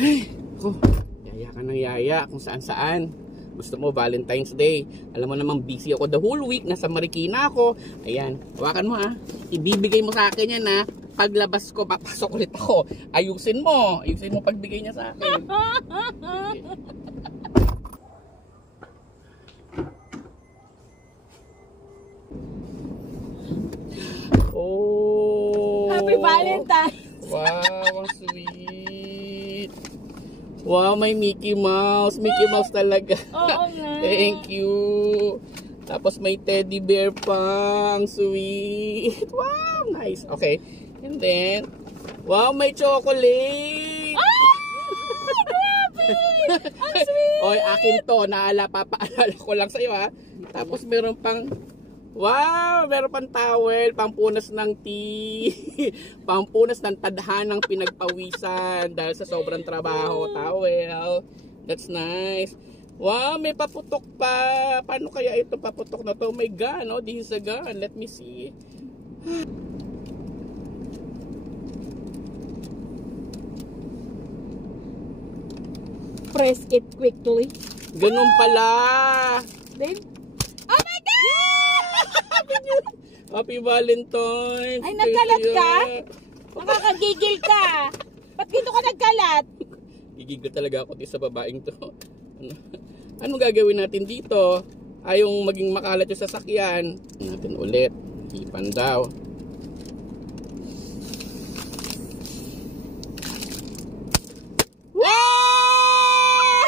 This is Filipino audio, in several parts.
Ako, yaya ka ng yaya kung saan-saan. Gusto mo Valentine's Day. Alam mo namang busy ako the whole week. Nasa Marikina ako. Ayan, hawakan mo ha. Ibibigay mo sa akin yan ha. Paglabas ko, papasok ulit ako. Ayusin mo pagbigay niya sa akin. Oh, Happy Valentine's! Wow, ang sweet. Wow, may Mickey Mouse. Mickey Mouse talaga. Oo nga. Thank you. Tapos may teddy bear pang sweet. Wow, nice. Okay. And then, wow, may chocolate. Grabe! Ang sweet! Oy, akin to. Papaalala ko lang sa'yo ha. Tapos meron pang, wow, meron pang towel, pampunas ng tea, pampunas ng tadhanang pinagpawisan dahil sa sobrang trabaho. Towel. That's nice. Wow, may paputok pa. Paano kaya ito paputok na to? Oh my God, no? This is a gun. Let me see. Press it quickly. Ganun pala. Then, oh my God! Happy Valentine's. Ay, nagkalat ka? Nakakagigil ka. Ba't dito ka nagkalat? Gigigil talaga ako dito sa babaeng to. Ano gagawin natin dito? Ayong maging makalat yung sasakyan. Natin ulit. Ipan daw. Wow!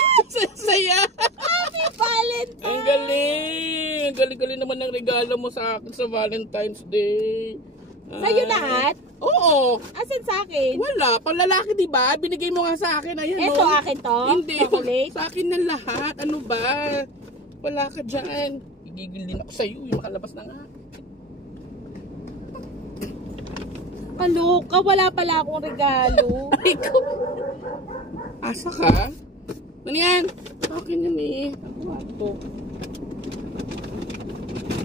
Saya! Happy Valentine's! Ang galing! Ang galing-galing naman ng regalo mo sa akin sa Valentine's Day. Sa'yo lahat? Oo. Asan sa akin? Wala. Pang lalaki, diba? Binigay mo nga sa akin. Ayan, Ito oh. akin to? Hindi. Chocolate? Sa akin na lahat. Ano ba? Wala ka dyan. Igigil din ako sa'yo. Yung makalabas na nga. Kaloka, wala pala akong regalo. Ay ko. Asa ka? Ano yan? Sa akin yan eh. Ako.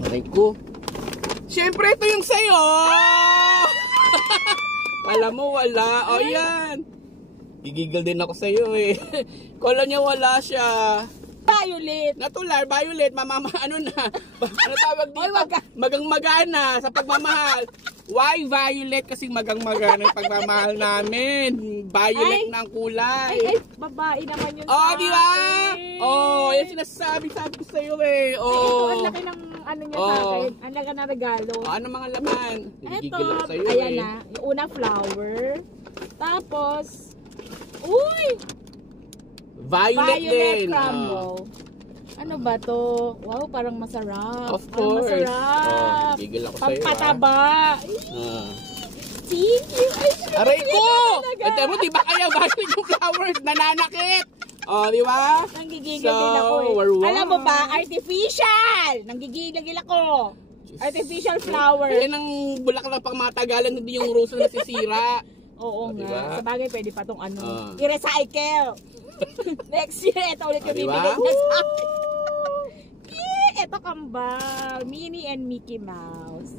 Aray ko. Siyempre, ito yung sa'yo! Alam mo, wala. O, yan. Gigigil din ako sa'yo eh. Kala niya wala siya. Violet. Natular, Violet, ano na. Ano tawag dito? Oy, Magang-magana sa pagmamahal. Why Violet? Kasi magang-magana yung pagmamahal namin. Violet ng kulay. Ay, babae naman yun Oh, sa di ba? akin. Oh, yan sabi ko sa'yo eh. Ito, Oh. ang laki ng ano niya sa akin. Ang laki ng regalo. Oh, ano mga laman? Ito, Nagigigil ako sa'yo ayan eh. na. Yung una, flower. Tapos, uy! Violet din. crumble. Ano ba to? Wow, parang masarap. Of course. Parang masarap. Oh, gigil ako sa'yo. Pampataba. Ah. Thank you. Aray ko! Ito mo, di ba kaya Violet yung flowers? Nananakit! Oh, di ba? Nanggigigil din ako eh. Wow. Alam mo ba, artificial! Nanggigigil ako. Artificial flower. Yan ang bulaklak pang matagalan, hindi yung rose na nasisira. Oo diba? nga. Sa bagay, pwede pa tong ano. Ah. I-recycle. Next year, ito ulit yung Diba? bibigay niya sa akin. Ito kambal. Minnie and Mickey Mouse.